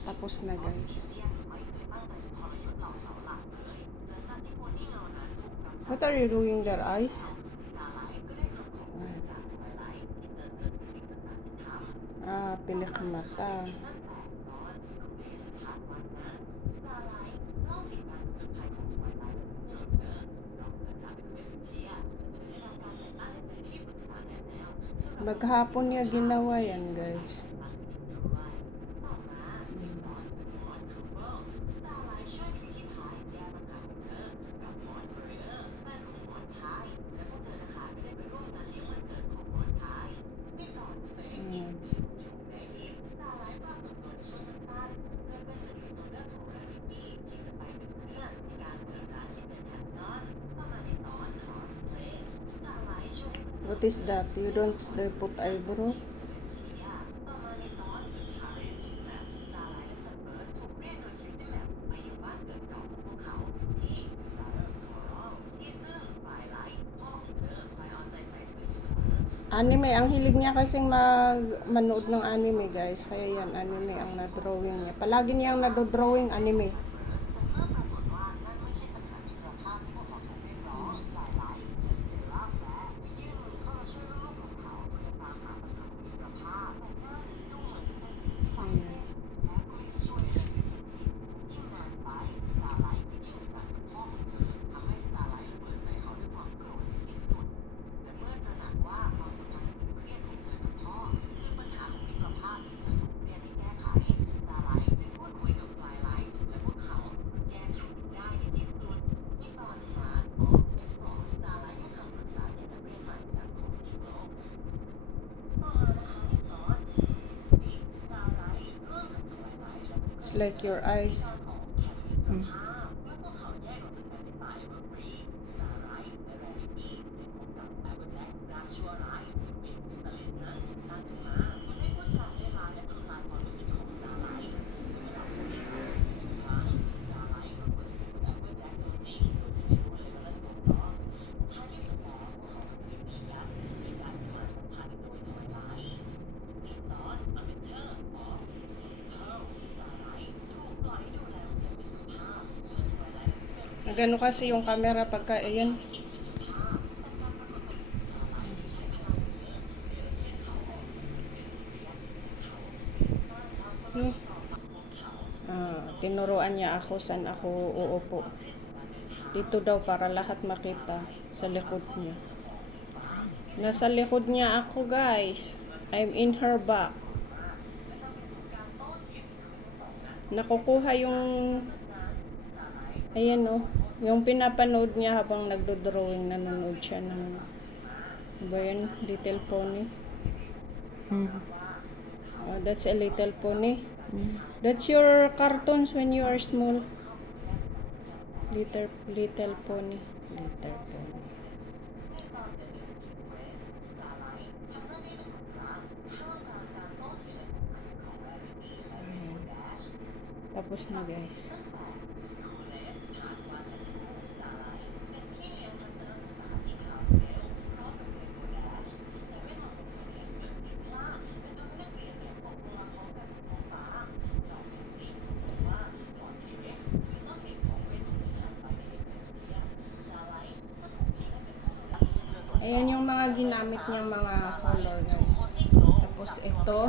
Tapos na guys. What are you doing there, eyes? Pilik mata. Maghapon niya ginawa yan guys. What is that? You don't put eyebrow? Anime, ang hilig niya kasing manood ng anime guys. Kaya yan, anime ang na-drawing niya. Palagi niyang na-drawing anime. It's like your eyes. Nagano kasi yung camera pagka ayan. Tinuruan niya ako saan ako uupo. Dito daw para lahat makita sa likod niya. Nasa likod niya ako guys. I'm in her back. Nakukuha yung ayan oh, yung pinapanood niya habang nagdo-drawing, nanonood siya ng ba yan? Little Pony. That's a Little Pony. That's your cartoons when you are small. Little Pony. Little Pony. Tapos na guys. Ayan yung mga ginamit niyang mga color guys. Tapos ito.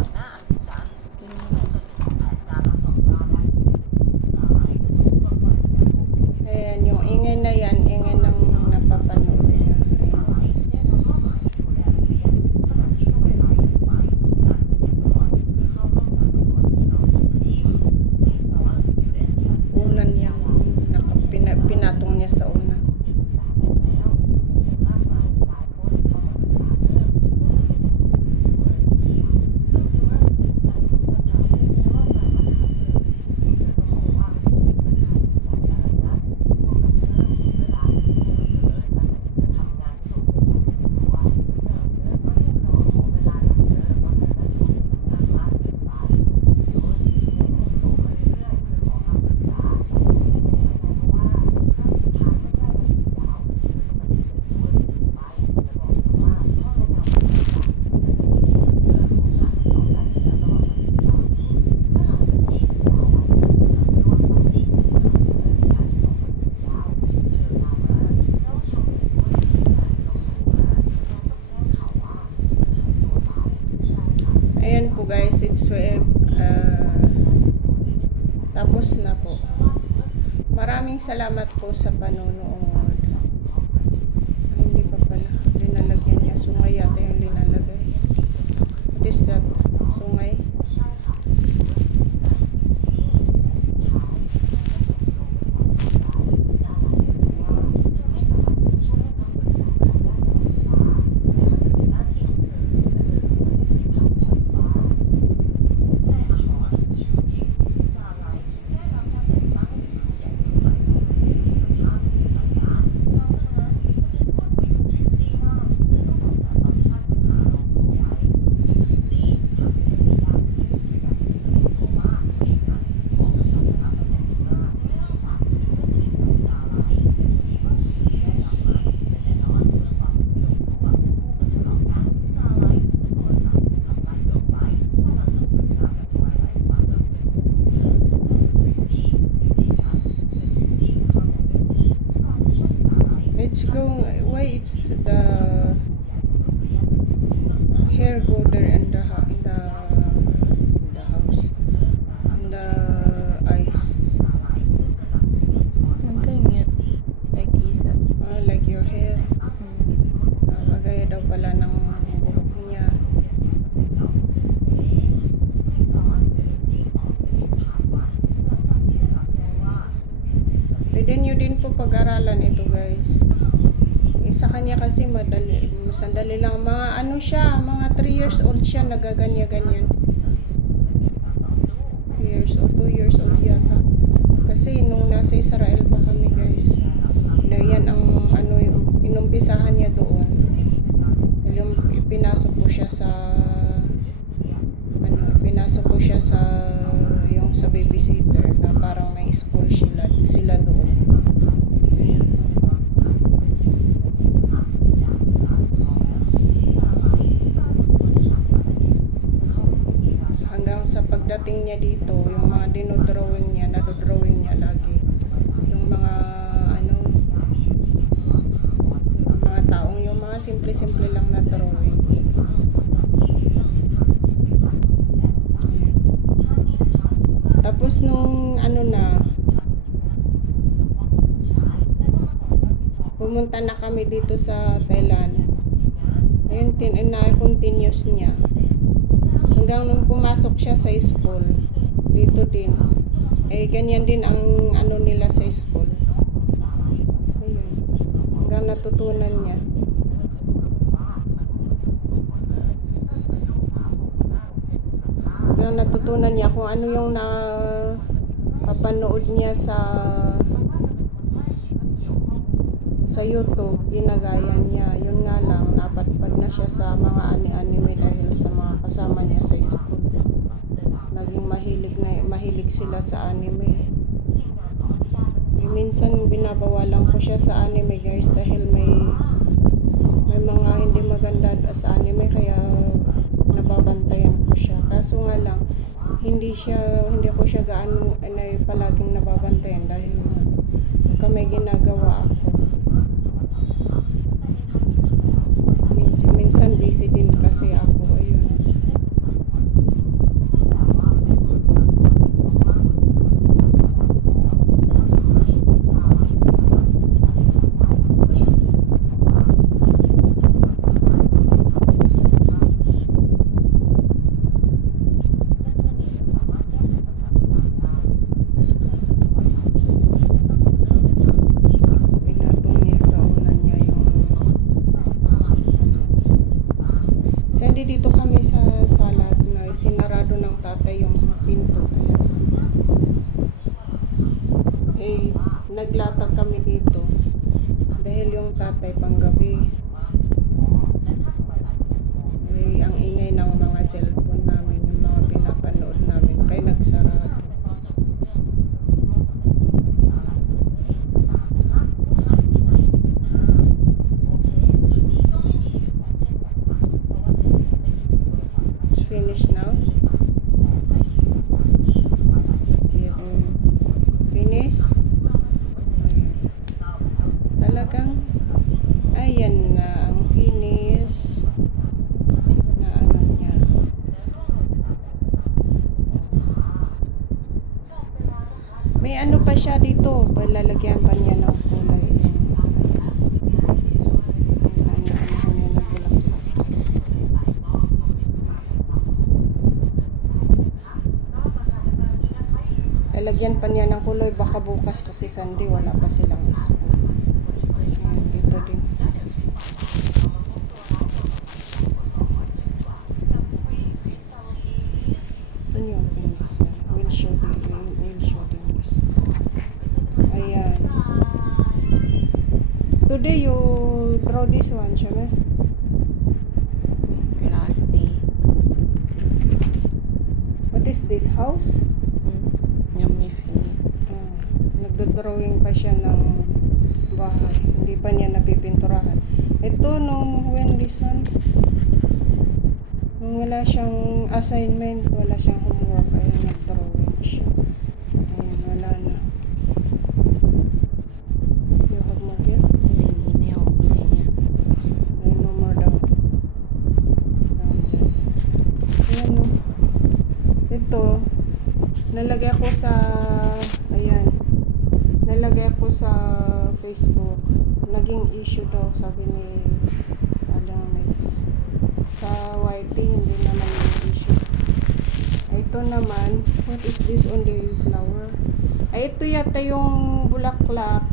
Ayan yung ingay na yan. Ingay ng napapanood niya. Unan niyang pinatong niya sa una. salamat po sa panonood. Ay, hindi pa pala. Linalagyan niya. Sungay yata yung linalagay. What is that? Sungay? It's going. Why it's the hair go there in the house in the eyes. Ang kanya. Like isa. Like your hair. Kagaya daw pala ng buhok niya. Pwede nyo din po pag-aralan ito, guys. Sa kanya kasi sandali lang. Mga ano siya, mga 3 years old siya, nagaganya-ganyan. 3 years old, 2 years old yata. Kasi nung nasa Israel pa kami, guys, na yan ang ano, inumpisahan niya doon. Yung pinasok ko siya sa yung sa babysitter na parang may school sila doon. Ayun. Hanggang sa pagdating niya dito, yung mga dinodrawing niya, nadodrawing niya lagi. Yung mga mga taong yung mga simple-simple lang na drawing. Tapos nung pumunta na kami dito sa Thailand. Ayun, na-continuous niya. Hanggang nung pumasok siya sa school, dito din. Ganyan din ang nila sa school. Ayun. Hanggang natutunan niya. Hanggang natutunan niya kung ano yung napapanood niya sa YouTube, ginagaya niya. Yun nga lang, napadpad na siya sa mga anime dahil sa mga kasama niya sa school. Naging mahilig sila sa anime. Minsan binabawalan ko siya sa anime, guys, dahil may mga hindi maganda sa anime, kaya nababantayan ko siya. Kaso nga lang, hindi ko siya gaano palaging nababantayan dahil may ginagawa ako. Minsan busy din kasi ako. Ayun. Dito kami sa sala na sinarado ng tatay yung pinto. Ayan. Naglatag kami dito dahil yung tatay panggabi. Ang ingay ng mga cellphone namin, yung mga pinapanood namin, kaya nagsarado. Finish now. Okay, finish. Talagang ayan na ang finish na niya. May ano pa siya dito. Palalagyan pa niya ng kulay. Ano niya na bulaklak. Lalagyan pa niya ng kulay. Baka bukas kasi Sunday wala pa silang school. Ayan, dito din. Can you open this one? We'll show them this. Ayan. Today you draw this one, Shame? Last day. What is this? House? Yummy feeling. Nagdodrawing pa siya ng bahay. Hindi pa niya napipinturahan. Ito nung when this one? Nung wala siyang assignment, wala siyang homework, ay nagdrawing siya. Ayun, wala na. You have more here? Hindi na ako bilhin niya. Ay, no more daw. Down dyan. Ayan no. Ito, nalagay ko sa, ayan, nalagay ko sa Facebook. Naging issue daw, sabi ni Alang Mates. Sa YT, hindi naman yung issue. Ito naman, what is this only flower? Ay, ito yata yung bulaklak.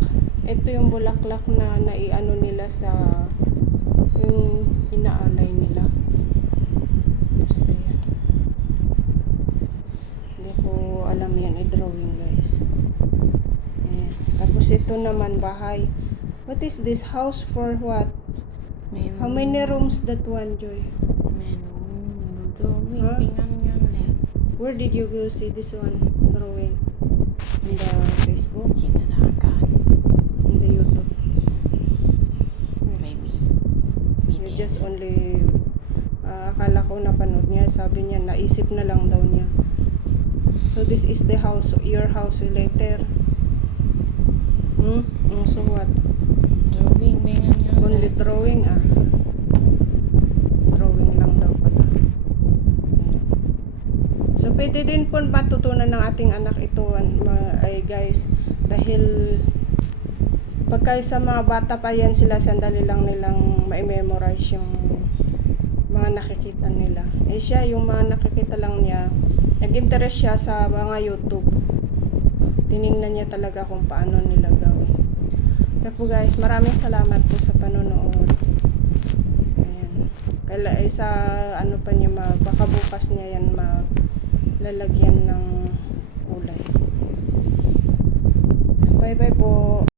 Ito yung bulaklak na naiano nila sa yung inaalay nila. So, yan. Hindi ko alam yan, i-drawing guys. Ayan. Tapos ito naman bahay. What is this house for what? How many rooms that one, Joy? Drawing. Huh? Pingan yan eh. Where did you go see this one drawing? In the Facebook? Sinanakan. In the YouTube? Maybe. You just only akala ko napanood niya. Sabi niya, naisip na lang daw niya. So this is the house, your house later. So what? Drawing. Pingan yan Only eh. drawing Drawing lang daw pala. Ayan. So pwede din po matutunan ng ating anak ito ay guys, dahil pagka sa mga bata pa yan sila, sandali lang nilang ma-memorize yung mga nakikita nila. Eh siya, yung mga nakikita lang niya, nag-interest siya sa mga YouTube. Tiningnan niya talaga kung paano nila gawin. Kaya po guys, maraming salamat po sa panonood. Ayan. Kaya sa ano pa niya, baka bukas niya yan lalagyan ng kulay. Bye bye po.